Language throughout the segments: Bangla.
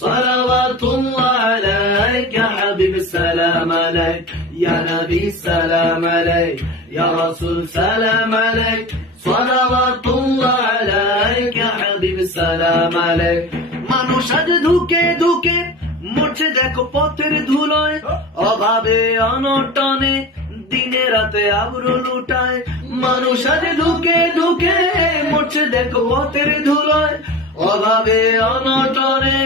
সালাওয়াতুল্লাহ আলাইকা হাবিব সালাম আলাইক ইয়া নবী সালাম আলাইক ইয়া রাসূল সালাম আলাইক সালাওয়াতুল্লাহ আলাইকা হাবিব সালাম আলাইক। মানুষ আজ ধুকে ধুকে মরছে দেখো পথের ধুলোয়, অভাবে অনটনে দিনে রাতে আবরু লুটায়। মানুষ আজ ধুকে ধুকে মরছে দেখো পথের ধুলোয়, অভাবে অনটনে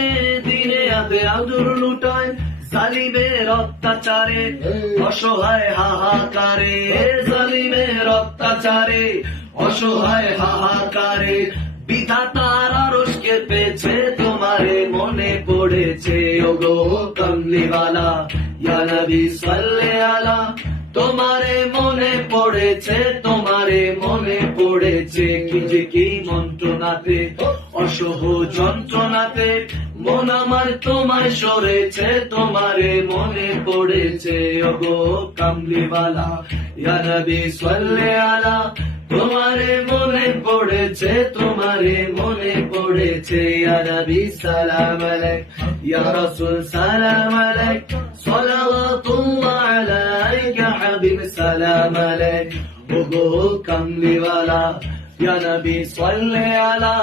দিনে রাতে আবরু লুটায়। জালিমের অত্যাচারে অসহায় হাহাকারে, জালিমের অত্যাচারে অসহায় হাহাকারে বিধাতার আরশকে পেছে তোমারে মনে পড়েছে। ওগো কমলিওয়ালা ইয়া নবী সাল্লে আলা, তোমারে মনে পড়েছে, তোমারে মনে পড়েছে। কি যে কি মন্ত্রণাতে অসহ যন্ত্রণাতে মন আমার তোমায় সরেছে, তোমারে মনে পড়েছে। ওগো কমলিওয়ালা ইয়া নবী সাল্লে আলা, তোমারে মনে পড়েছে, তোমারে মনে পড়েছে। ইয়া নবী সালাম আলাইক ইয়া রাসূল সালাম আলাইক সালাওয়াতুল্লাহ আলাইকা হাবিব সালাম আলাইক। ওগো কমলিওয়ালা ইয়া নবী সাল্লে আলা,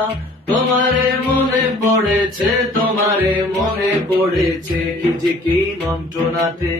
তোমারে মনে পড়েছে, তোমারে মনে পড়েছে। কি যে কি মন্ত্রণাতে